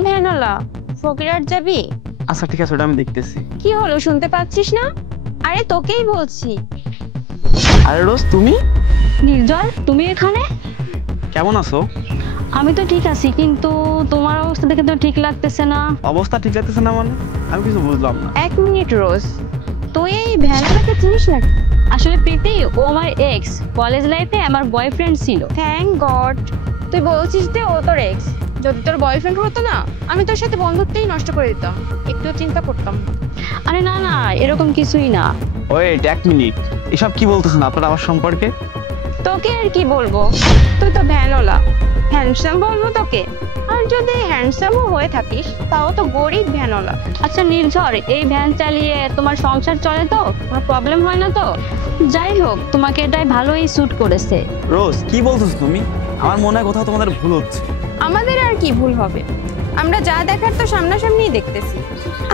এই ভ্যানওয়ালা, ফকিরহাট যাবি? আচ্ছা ঠিক আছে, ওটা আমি দেখতেছি। কি হলো, শুনতে পাচ্ছিস না? আরে তোকেই বলছি। আরে রোজ, তুমি? নির্জল, তুমি এখানে? কেমন আছো? আমি তো ঠিক আছি, কিন্তু তোমার অবস্থা দেখে তো ঠিক লাগতেছে না। অবস্থা ঠিক লাগতেছে না মানে? আমি কিছু বুঝলাম না। এক মিনিট রোজ, তুই এই ভ্যানওয়ালাকে চিনিস না? আসলে প্রীতি, ও আমার এক্স, কলেজ লাইফে আমার বয়ফ্রেন্ড ছিল। থ্যাংক গড তুই বলছিস যে ও তোর এক্স। যদি তোর বয়ফ্রেন্ড হতো না, আমি তোর সাথে বন্ধুত্বই নষ্ট করে দিতাম, একটু চিন্তা করতাম। আরে না না, এরকম কিছুই না। ওয়েট এক মিনিট, এসব কি বলতেছেন আপনারা আমার সম্পর্কে? তোকে আর কি বলবো, তুই তো ভ্যানওয়ালা, হ্যান্ডসাম বলবো তোকে? আর যদি হ্যান্ডসামও হয়ে থাকিস, তাও তো গরিব ভ্যানওয়ালা। আচ্ছা নির্ঝর, এই ভ্যান চালিয়ে তোমার সংসার চলে তো? কোনো প্রবলেম হয় না তো? যাই হোক, তোমাকে এটাই ভালোই স্যুট করেছে। রোজ, কি বলতেছো তুমি? আমার মনে হয় কোথাও তোমাদের ভুল হচ্ছে। আমাদের আর কি ভুল হবে, আমরা যা দেখার তো সামনাসামনি দেখতেছি।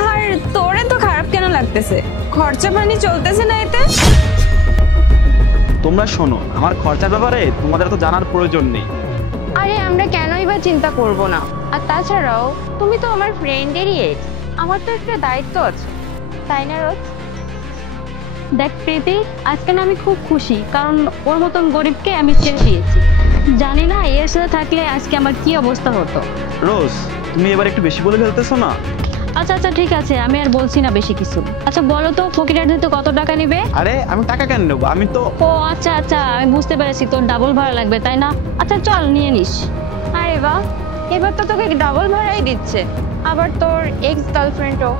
আর তোরে তো খারাপ কেন লাগতেছে? খরচা পানি চলতেছে না এতে? তোমরা শোনো, আমার খরচার ব্যাপারে তোমাদের তো জানার প্রয়োজন নেই। আরে আমরা কেনই বা চিন্তা করব না? আর তাছাড়াও তুমি তো আমার ফ্রেন্ডেরই এক্স, আমার তো একটা দায়িত্ব আছে, তাই না রোজ? দেখ প্রীতি, আজকে না আমি খুব খুশি, কারণ ওর মতন গরিবকে আমি ছেড়ে দিয়েছি। জানি না এর সাথে থাকলে আজকে আমার কি অবস্থা হতো। রোজ, তুমি এবার একটু বেশি বলে ফেলতেছো না? আচ্ছা আচ্ছা ঠিক আছে, আমি আর বলছি না বেশি কিছু। আচ্ছা বলো তো, ফকিরহাট যেতে কত টাকা নেবে? আরে আমি টাকা কেন নেবো, আমি তো... ও আচ্ছা আচ্ছা, আমি বুঝতে পেরেছি, তোর ডাবল ভাড়া লাগবে তাই না? আচ্ছা চল নিয়ে নিস। আরে বাহ, এবার তো তোকে ডাবল ভাড়াই দিচ্ছে, আবার তোর এক্স গার্লফ্রেন্ডও।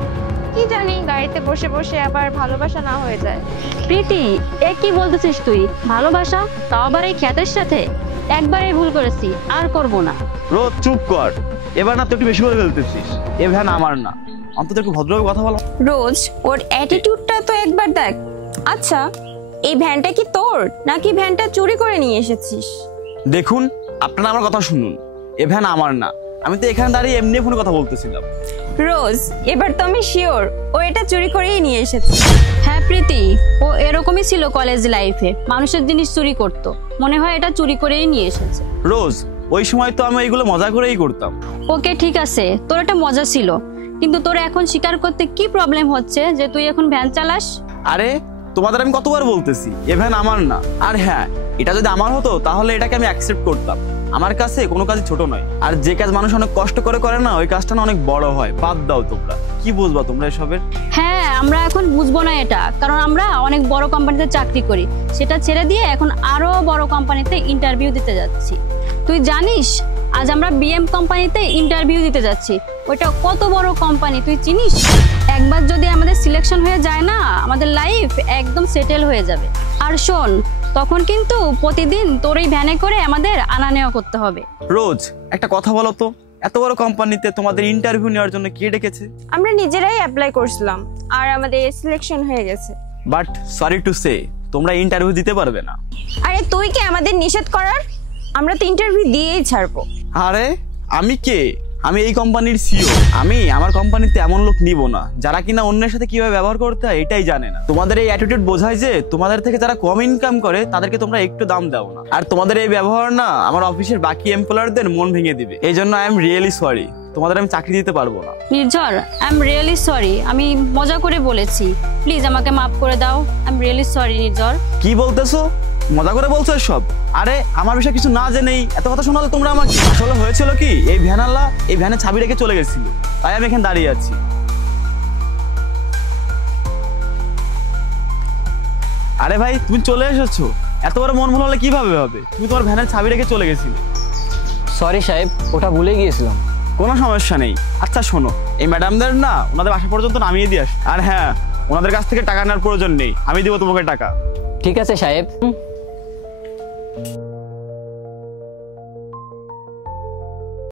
কি জানি গাড়িতে বসে বসে আবার ভালোবাসা না হয়ে যায়। প্রীতি, এ কি বলতেছিস তুই? ভালোবাসা, তাও আবার এই খ্যাতের সাথে? একবারই ভুল করেছি, আর করব না। রোজ চুপ কর, এবার না তুই একটু বেশি বলে ফেলতেছিস। এ ভ্যান আমার না, অন্তত একটু ভদ্রভাবে কথা বলো। রোজ, ওর অ্যাটিটিউডটা তো একবার দেখ। আচ্ছা, এই ভ্যানটা কি তোর, নাকি ভ্যানটা চুরি করে নিয়ে এসেছিস? দেখুন, আপনারা আমার কথা শুনুন, এ ভ্যান আমার না। আমি তো এখানে দাঁড়িয়ে এমনি ফোনে কথা বলতেছিলাম। রোজ, এবার তো আমি শিওর ও এটা চুরি করেই নিয়ে এসেছে। হ্যাঁ প্রীতি, ও এরকমই ছিল কলেজ লাইফে, মানুষের জিনিস চুরি করত। মনে হয় এটা চুরি করেই নিয়ে এসেছে। রোজ, ওই সময় তো আমি এইগুলো মজা করেই করতাম। ওকে ঠিক আছে, তোর একটা মজা ছিল, কিন্তু তোর এখন স্বীকার করতে কি প্রবলেম হচ্ছে যে তুই এখন ভ্যান চালাস? আরে তোমাদের আমি কতবার বলতেছি, এ ভ্যান আমার না। আর হ্যাঁ, এটা যদি আমার হতো তাহলে এটাকে আমি অ্যাকসেপ্ট করতাম। আমার কাছে কোনো কাজ ছোট নয়, আর যে কাজ মানুষ অনেক কষ্ট করে করে না, ওই কাজটা না অনেক বড় হয়। বাদ দাও, তোমরা কি বুঝবা তোমরা এসবের? হ্যাঁ, আমরা এখন বুঝবো না এটা, কারণ আমরা অনেক বড় কোম্পানিতে চাকরি করি। সেটা ছেড়ে দিয়ে এখন আরো বড় কোম্পানিতে ইন্টারভিউ দিতে যাচ্ছি। তুই জানিস, আজ আমরা বিএম কোম্পানিতে ইন্টারভিউ দিতে যাচ্ছি। ওইটা কত বড় কোম্পানি তুই চিনিস? একবার যদি আমাদের সিলেকশন হয়ে যায় না, আমাদের লাইফ একদম সেটেল হয়ে যাবে। আর শোন, তখন কিন্তু প্রতিদিন তোর এই ভ্যানে করে আমাদের আনা নেওয়া করতে হবে। রোজ, একটা কথা বলো তো, এত বড় কোম্পানিতে তোমাদের ইন্টারভিউ নেওয়ার জন্য কে ডেকেছে? আমরা নিজেরাই অ্যাপ্লাই করছিলাম, আর আমাদের সিলেকশন হয়ে গেছে। বাট সরি টু সে, তোমরা ইন্টারভিউ দিতে পারবে না। আরে তুই কি আমাদের নিষেধ করার? আমরা তো ইন্টারভিউ দিয়েই ছাড়বো। আরে আমি কে? আমি এই কোম্পানির সিইও। আমি আমার কোম্পানিতে এমন লোক নিব না যারা কিনা অন্যের সাথে কিভাবে ব্যবহার করতে হয় এটাই জানে না। তোমাদের এই অ্যাটিটিউড বোঝায় যে তোমাদের থেকে যারা কম ইনকাম করে তাদেরকে তোমরা একটু দাম দাও না। আর তোমাদের এই ব্যবহার না আমার অফিসের বাকি এমপ্লয়ারদের মন ভেঙে দিবে। এই জন্য আই এম রিয়েলি সরি, তোমাদের আমি চাকরি দিতে পারবো না। নির্ঝর, আই এম রিয়েলি সরি, আমি মজা করে বলেছি, প্লিজ আমাকে মাফ করে দাও। আই এম রিয়েলি সরি নির্ঝর। কি বলতেছো? মজা করে বলছো সব? আরে আমার বিষয়ে কিছু না জেনেই এত কথা শোনালে তোমরা আমাকে। আসলে হয়েছিল কি, এই ভ্যানালা এই ভ্যানে চাবি রেখে চলে গেছিল, তাই আমি এখানে দাঁড়িয়ে আছি। আরে ভাই, তুমি চলে এসেছো, এত বড় মন ভালো হলে কিভাবে হবে? তুমি তোমার ভ্যানের চাবি রেখে চলে গেছিলে। সরি সাহেব, ওটা ভুলে গিয়েছিলাম। কোনো সমস্যা নেই। আচ্ছা শোনো, এই ম্যাডামদের না ওনাদের বাসা পর্যন্ত নামিয়ে দিয়ে আস। আর হ্যাঁ, ওনাদের কাছ থেকে টাকা নেওয়ার প্রয়োজন নেই, আমি দিব তোমাকে টাকা। ঠিক আছে সাহেব।